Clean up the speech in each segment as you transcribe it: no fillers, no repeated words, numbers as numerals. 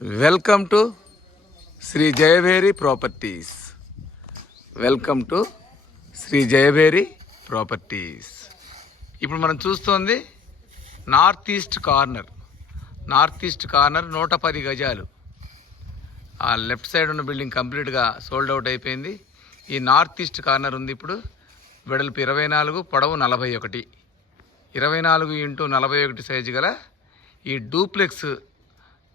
Welcome to Sri Jayabheri properties. Welcome to Sri Jayabheri properties. ఇప్పుడు మనం చూస్తోంది నార్త్ ఈస్ట్ కార్నర్. 110 గజాలు. ఆ లెఫ్ట్ సైడ్ ఉన్న బిల్డింగ్ కంప్లీట్గా సోల్డ్ అవుట్ అయిపోయింది. ఈ నార్త్ ఈస్ట్ కార్నర్ ఉంది. ఇప్పుడు వెడల్పు 24, పొడవు 41. 24x41 సైజు గల ఈ డూప్లెక్స్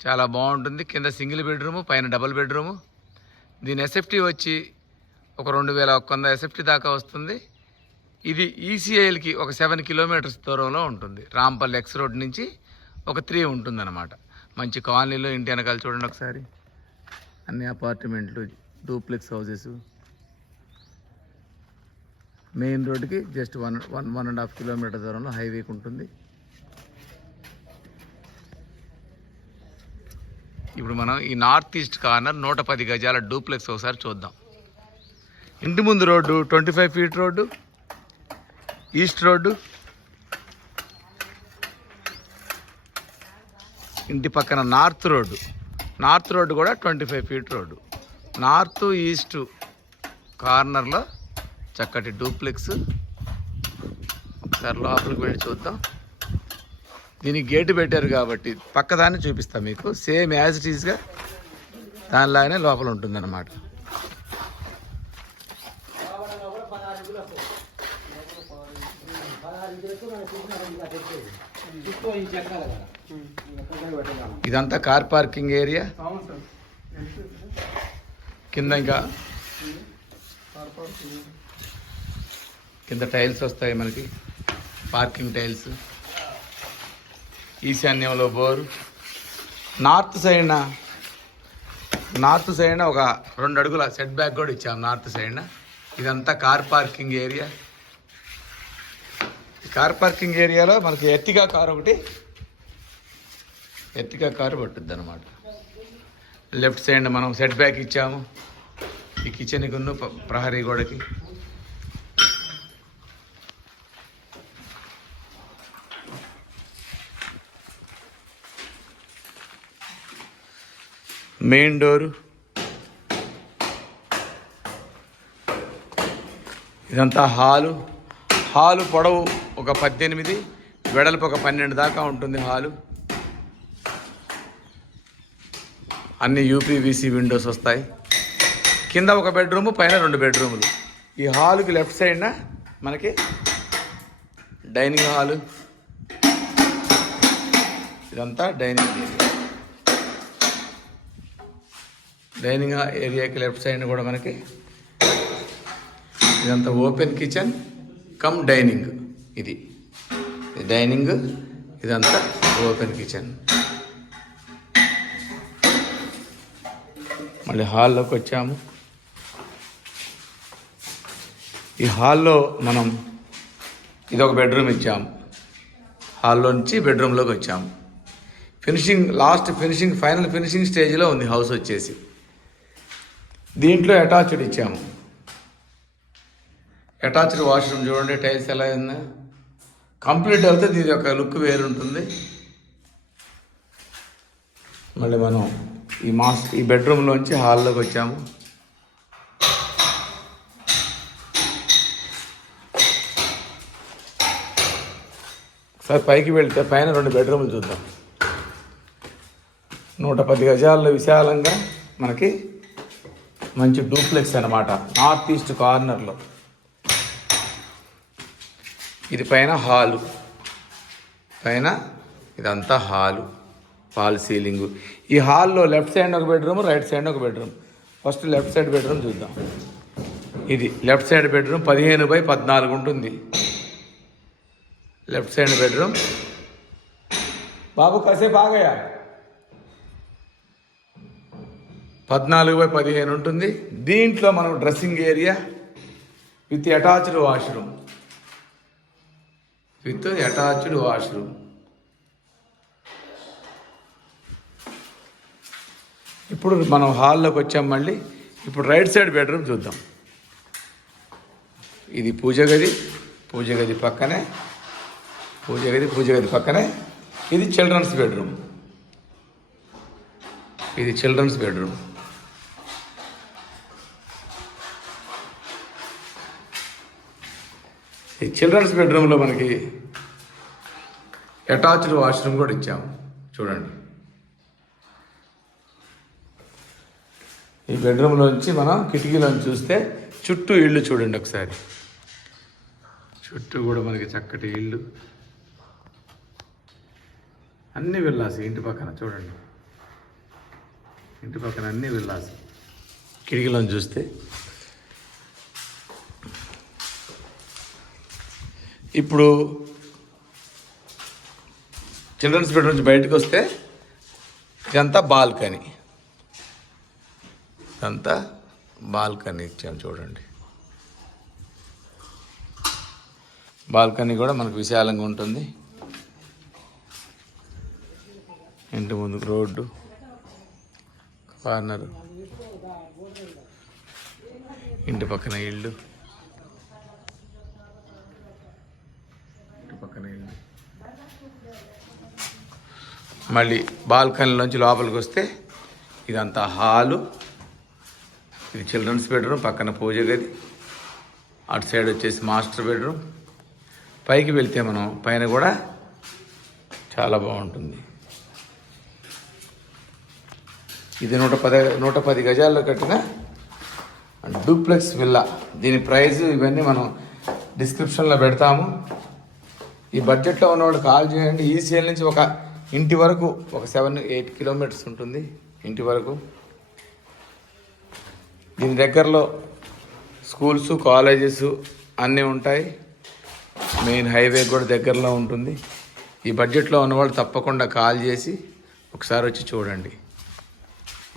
చాలా బాగుంటుంది. కింద సింగిల్ బెడ్రూము, పైన డబుల్ బెడ్రూము. దీని ఎస్ఎఫ్టీ వచ్చి ఒక 2100 ఎస్ఎఫ్టీ దాకా వస్తుంది. ఇది ఈసీఐఎల్కి ఒక 7 కిలోమీటర్స్ దూరంలో ఉంటుంది. రాంపల్లి ఎక్స్ రోడ్ నుంచి ఒక 3 ఉంటుందన్నమాట. మంచి కాలనీలో ఇంటి వెనకాల చూడండి ఒకసారి. అన్ని అపార్ట్మెంట్లు, డూప్లెక్స్ హౌసెస్. మెయిన్ రోడ్డుకి జస్ట్ 1.5 కిలోమీటర్ దూరంలో హైవేకి ఉంటుంది. ఇప్పుడు మనం ఈ నార్త్ ఈస్ట్ కార్నర్ 110 గజాల డూప్లెక్స్ ఒకసారి చూద్దాం. ఇంటి ముందు road 25 feet road, east road. ఇంటి పక్కన నార్త్ రోడ్డు కూడా 25 ఫీట్ రోడ్డు. నార్త్ ఈస్ట్ కార్నర్లో చక్కటి డూప్లెక్స్. ఒకసారి లోపలికి వెళ్ళి చూద్దాం. దీనికి గేటు పెట్టారు కాబట్టి పక్కదాన్ని చూపిస్తాం మీకు. సేమ్ యాజ్ ఇట్ ఈస్గా దానిలాగానే లోపల ఉంటుందన్నమాట. ఇదంతా కార్ పార్కింగ్ ఏరియా. కింద ఇంకా కింద టైల్స్ వస్తాయి మనకి, పార్కింగ్ టైల్స్. ఈశాన్యంలో బోరు. నార్త్ సైడ్న ఒక 2 అడుగుల సెట్ బ్యాక్ కూడా ఇచ్చాం నార్త్ సైడ్న. ఇదంతా car parking area. Car parking ఏరియాలో మనకి ఎర్టిగా కారు పట్టుద్ది అనమాట. లెఫ్ట్ సైడ్ మనం సెట్ బ్యాక్ ఇచ్చాము ఈ కిచెన్కి ఉన్న ప్రహరీ గోడకి. Main door. ఇదంతా హాలు పొడవు ఒక 18, వెడల్పు ఒక 12 దాకా ఉంటుంది హాలు. అన్ని యూపీవీసీ విండోస్ వస్తాయి. కింద ఒక బెడ్రూము, పైన 2 బెడ్రూములు. ఈ హాలుకి లెఫ్ట్ సైడ్న మనకి డైనింగ్ హాలు. ఇదంతా డైనింగ్ ఏరియాకి లెఫ్ట్ సైడ్ కూడా మనకి ఇదంతా ఓపెన్ కిచెన్ కమ్ డైనింగ్. ఇది డైనింగ్, ఇదంతా ఓపెన్ కిచెన్. మళ్ళీ హాల్లోకి వచ్చాము. ఈ హాల్లో మనం ఇదొక బెడ్రూమ్ ఇచ్చాము. హాల్లో నుంచి బెడ్రూమ్లోకి వచ్చాము. ఫైనల్ ఫినిషింగ్ స్టేజ్లో ఉంది హౌస్ వచ్చేసి. దీంట్లో అటాచ్డ్ ఇచ్చాము. అటాచ్డ్ వాష్రూమ్ చూడండి, టైల్స్ ఎలా ఉందో. కంప్లీట్ అవుతే దీని యొక్క లుక్ వేరుంటుంది. మళ్ళీ మనం ఈ బెడ్రూమ్లోంచి హాల్లోకి వచ్చాము. ఒకసారి పైకి వెళ్తే పైన 2 బెడ్రూమ్లు చూద్దాం. 110 గజాల్లో విశాలంగా మనకి మంచి డూప్లెక్స్ అన్నమాట. నార్త్ ఈస్ట్ కార్నర్లో ఇది పైన హాలు. ఇదంతా హాలు, ఫాల్ సీలింగు. ఈ హాల్లో లెఫ్ట్ సైడ్ ఒక బెడ్రూమ్, రైట్ సైడ్ ఒక bedroom. First left side bedroom చూద్దాం. ఇది లెఫ్ట్ సైడ్ బెడ్రూమ్ 15x14 ఉంటుంది. Left side bedroom. బాబు కాసేపు ఆగయా. 14x15 ఉంటుంది. దీంట్లో మనం dressing area with attached washroom. ఇప్పుడు మనం హాల్లోకి వచ్చాం. మళ్ళీ ఇప్పుడు రైట్ సైడ్ బెడ్రూమ్ చూద్దాం. ఇది పూజ గది పక్కనే ఇది చిల్డ్రన్స్ బెడ్రూమ్. ఇది చిల్డ్రన్స్ బెడ్రూమ్. ఈ చిల్డ్రన్స్ బెడ్రూమ్లో మనకి అటాచ్డ్ వాష్రూమ్ కూడా ఇచ్చాము చూడండి. ఈ బెడ్రూమ్లోంచి మనం కిటికీలోంచి చూస్తే చుట్టూ ఇళ్ళు చూడండి ఒకసారి. చుట్టూ కూడా మనకి చక్కటి ఇళ్ళు, అన్ని విల్లాస్. ఇంటి పక్కన చూడండి, ఇంటి పక్కన అన్ని విల్లాస్. కిటికీలోంచి చూస్తే ఇప్పుడు చిల్డ్రన్స్ బెడ్ నుంచి బయటకు వస్తే ఇదంతా బాల్కనీ. ఇదంతా బాల్కనీ ఇచ్చాం చూడండి. బాల్కనీ కూడా మనకు విశాలంగా ఉంటుంది. ఇంటి ముందుకు రోడ్డు, కార్నర్, ఇంటి పక్కన ఇల్లు, ఇంటి పక్కన ఇల్లు. మళ్ళీ బాల్కనీలోంచి లోపలికి వస్తే ఇదంతా హాలు. ఇది చిల్డ్రన్స్ బెడ్రూమ్, పక్కన పూజ గది, అటు సైడ్ వచ్చేసి మాస్టర్ బెడ్రూమ్. పైకి వెళ్తే మనం పైన కూడా చాలా బాగుంటుంది. ఇది 110 గజాల్లో కట్టిన డూప్లెక్స్ విల్లా. దీని ప్రైస్ ఇవన్నీ మనం డిస్క్రిప్షన్లో పెడతాము. ఈ బడ్జెట్లో ఉన్నవాడు కాల్ చేయండి. ఈసీఎల్ నుంచి ఒక ఇంటి వరకు ఒక 7-8 కిలోమీటర్స్ ఉంటుంది ఇంటి వరకు. దీని దగ్గరలో స్కూల్స్, కాలేజెస్ అన్నీ ఉంటాయి. మెయిన్ హైవే కూడా దగ్గరలో ఉంటుంది. ఈ బడ్జెట్లో ఉన్నవాళ్ళు తప్పకుండా కాల్ చేసి ఒకసారి వచ్చి చూడండి.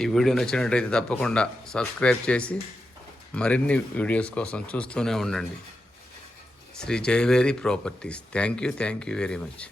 ఈ వీడియో నచ్చినట్టయితే తప్పకుండా సబ్స్క్రైబ్ చేసి మరిన్ని వీడియోస్ కోసం చూస్తూనే ఉండండి. Shri Jayaveri properties. Thank you very much.